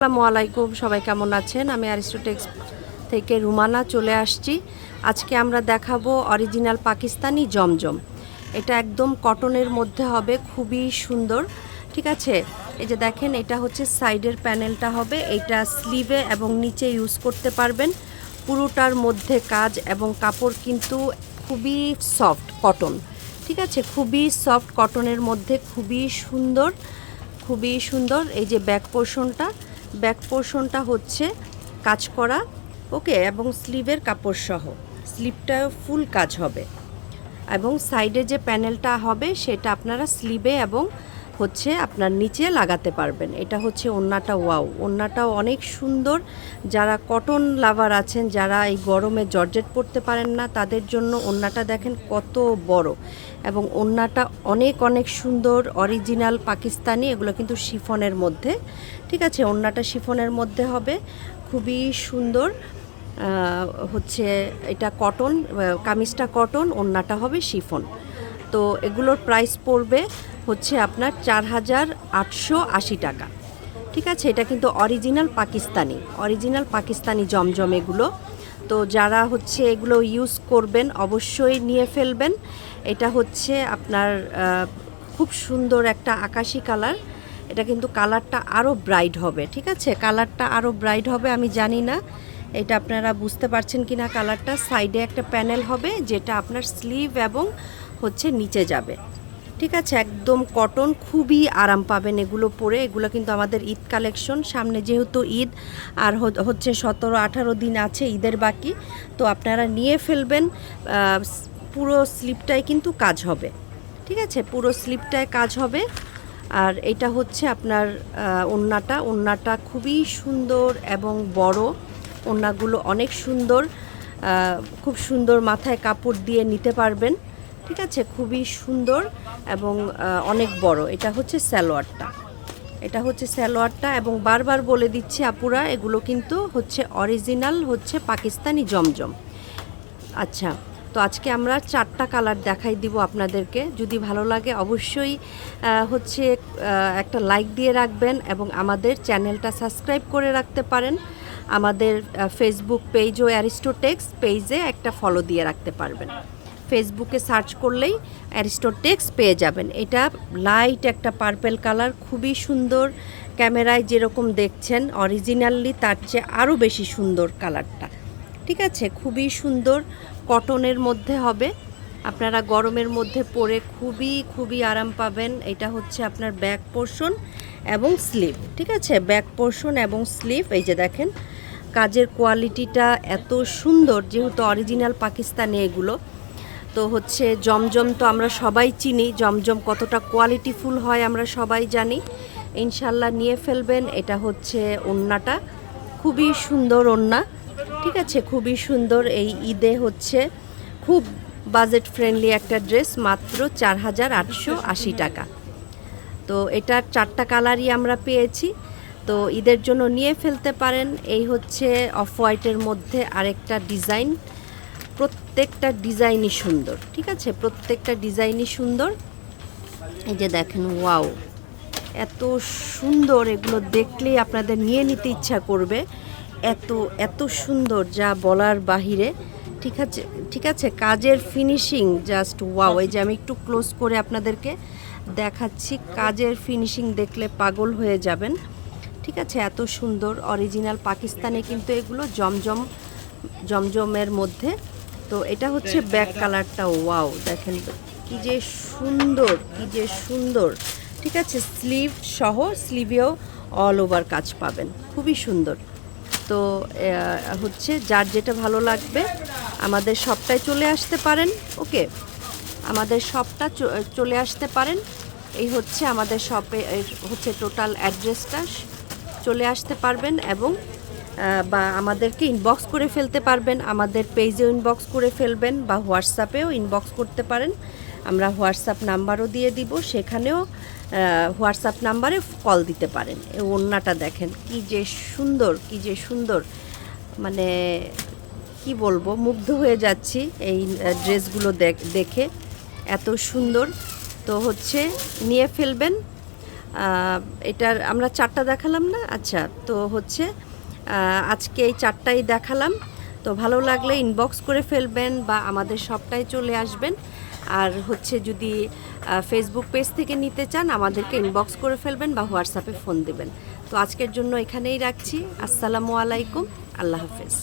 আসসালামু আলাইকুম, সবাই কেমন আছেন? আমি অ্যারিস্টোটেক্স থেকে রুমানা চলে আসছি। আজকে আমরা দেখাবো অরিজিনাল পাকিস্তানি জমজম। এটা একদম কটনের মধ্যে হবে, খুবই সুন্দর। ঠিক আছে, এই যে দেখেন, এটা হচ্ছে সাইডের প্যানেলটা হবে, এইটা স্লিভে এবং নিচে ইউজ করতে পারবেন। পুরোটার মধ্যে কাজ এবং কাপড় কিন্তু খুবই সফট কটন। ঠিক আছে, খুবই সফট কটনের মধ্যে খুবই সুন্দর, খুবই সুন্দর। এই যে ব্যাক পোর্শনটা হচ্ছে কাজ করা, ওকে, এবং স্লিভের কাপড় সহ স্লিভটাও ফুল কাজ হবে। এবং সাইডে যে প্যানেলটা হবে সেটা আপনারা স্লিভে এবং হচ্ছে আপনার নিচে লাগাতে পারবেন। এটা হচ্ছে ওড়নাটা, ওয়াও, ওড়নাটাও অনেক সুন্দর। যারা কটন লাভার আছেন, যারা এই গরমে জর্জেট পরতে পারেন না, তাদের জন্য ওড়নাটা দেখেন কত বড়, এবং ওড়নাটা অনেক অনেক সুন্দর, অরিজিনাল পাকিস্তানি। এগুলো কিন্তু শিফনের মধ্যে। ঠিক আছে, ওড়নাটা শিফনের মধ্যে হবে, খুবই সুন্দর। হচ্ছে এটা কটন, কামিজটা কটন, ওড়নাটা হবে শিফন। তো এগুলোর প্রাইস পড়বে হচ্ছে আপনার 4,880 টাকা। ঠিক আছে, এটা কিন্তু অরিজিনাল পাকিস্তানি জমজম এগুলো। তো যারা হচ্ছে এগুলো ইউজ করবেন অবশ্যই নিয়ে ফেলবেন। এটা হচ্ছে আপনার খুব সুন্দর একটা আকাশি কালার। এটা কিন্তু কালারটা আরও ব্রাইট হবে। ঠিক আছে, কালারটা আরও ব্রাইট হবে। আমি জানি না এটা আপনারা বুঝতে পারছেন কি না। কালারটা সাইডে একটা প্যানেল হবে, যেটা আপনার স্লিভ এবং হচ্ছে নিচে যাবে। ঠিক আছে, একদম কটন, খুবই আরাম পাবেন এগুলো পরে। এগুলো কিন্তু আমাদের ঈদ কালেকশন। সামনে যেহেতু ঈদ, আর হচ্ছে 17-18 দিন আছে ঈদের বাকি, তো আপনারা নিয়ে ফেলবেন। পুরো স্লিপটাই কিন্তু কাজ হবে। ঠিক আছে, পুরো স্লিপটায় কাজ হবে। আর এটা হচ্ছে আপনার ওড়নাটা খুবই সুন্দর এবং বড়। ওড়নাগুলো অনেক সুন্দর, খুব সুন্দর, মাথায় কাপড় দিয়ে নিতে পারবেন। ঠিক আছে, খুবই সুন্দর এবং অনেক বড়। এটা হচ্ছে সালোয়ারটা এবং বারবার বলে দিচ্ছি আপুরা, এগুলো কিন্তু হচ্ছে অরিজিনাল হচ্ছে পাকিস্তানি জমজম। আচ্ছা, তো আজকে আমরা 4টা কালার দেখাই দিব আপনাদেরকে। যদি ভালো লাগে অবশ্যই হচ্ছে একটা লাইক দিয়ে রাখবেন এবং আমাদের চ্যানেলটা সাবস্ক্রাইব করে রাখতে পারেন। আমাদের ফেসবুক পেজও অ্যারিস্টোটেক্স পেজে একটা ফলো দিয়ে রাখতে পারবেন। ফেসবুকে সার্চ করলেই অ্যারিস্টোটেক্স পেয়ে যাবেন। এটা লাইট একটা পার্পেল কালার, খুবই সুন্দর। ক্যামেরায় যেরকম দেখছেন অরিজিনালি তার চেয়ে আরও বেশি সুন্দর কালারটা। ঠিক আছে, খুবই সুন্দর, কটনের মধ্যে হবে। আপনারা গরমের মধ্যে পরে খুবই খুবই আরাম পাবেন। এটা হচ্ছে আপনার ব্যাক পোর্শন এবং স্লিভ। ঠিক আছে, ব্যাক পোর্শন এবং স্লিভ। এই যে দেখেন, কাজের কোয়ালিটিটা এত সুন্দর, যেহেতু অরিজিনাল পাকিস্তানি এগুলো। তো হচ্ছে জমজম তো আমরা সবাই চিনি, জমজম কতটা কোয়ালিটিফুল হয় আমরা সবাই জানি। ইনশাল্লাহ নিয়ে ফেলবেন। এটা হচ্ছে ওড়নাটা, খুবই সুন্দর ওড়না। ঠিক আছে, খুবই সুন্দর। এই ঈদে হচ্ছে খুব বাজেট ফ্রেন্ডলি একটা ড্রেস, মাত্র 4,880 টাকা। তো এটার 4টা কালারই আমরা পেয়েছি। তো ঈদের জন্য নিয়ে ফেলতে পারেন। এই হচ্ছে অফ হোয়াইটের মধ্যে আরেকটা ডিজাইন। প্রত্যেকটা ডিজাইনই সুন্দর। ঠিক আছে, প্রত্যেকটা ডিজাইনই সুন্দর। এই যে দেখেন, ওয়াও, এত সুন্দর, এগুলো দেখলেই আপনাদের নিয়ে নিতে ইচ্ছা করবে। এত এত সুন্দর, যা বলার বাহিরে। ঠিক আছে, ঠিক আছে, কাজের ফিনিশিং জাস্ট ওয়াও। এই যে আমি একটু ক্লোজ করে আপনাদেরকে দেখাচ্ছি, কাজের ফিনিশিং দেখলে পাগল হয়ে যাবেন। ঠিক আছে, এত সুন্দর অরিজিনাল পাকিস্তানি কিন্তু এগুলো জমজমের মধ্যে। তো এটা হচ্ছে ব্যাক কালারটা, ওয়াও, দেখেন কি যে সুন্দর, কি যে সুন্দর। ঠিক আছে, স্লিভ সহ, স্লিভেও অল ওভার কাজ পাবেন, খুবই সুন্দর। তো হচ্ছে যার যেটা ভালো লাগবে আমাদের শপটায় চলে আসতে পারেন। ওকে, আমাদের শপটা চলে আসতে পারেন। এই হচ্ছে আমাদের শপে হচ্ছে টোটাল অ্যাড্রেসটা। চলে আসতে পারবেন এবং বা আমাদেরকে ইনবক্স করে ফেলতে পারবেন। আমাদের পেজেও ইনবক্স করে ফেলবেন বা হোয়াটসঅ্যাপেও ইনবক্স করতে পারেন। আমরা হোয়াটসঅ্যাপ নাম্বারও দিয়ে দিব, সেখানেও হোয়াটসঅ্যাপ নাম্বারে কল দিতে পারেন। এই ওড়নাটা দেখেন কি যে সুন্দর, কি যে সুন্দর, মানে কি বলবো, মুগ্ধ হয়ে যাচ্ছি এই ড্রেসগুলো দেখে, এত সুন্দর। তো হচ্ছে নিয়ে ফেলবেন। এটার আমরা 4টা দেখালাম না? আচ্ছা, তো হচ্ছে আজকে এই 4টাই দেখালাম। তো ভালো লাগলে ইনবক্স করে ফেলবেন বা আমাদের শপটায় চলে আসবেন। আর হচ্ছে যদি ফেসবুক পেজ থেকে নিতে চান আমাদেরকে ইনবক্স করে ফেলবেন বা হোয়াটসঅ্যাপে ফোন দিবেন। তো আজকের জন্য এখানেই রাখছি। আসসালামু আলাইকুম, আল্লাহ হাফেজ।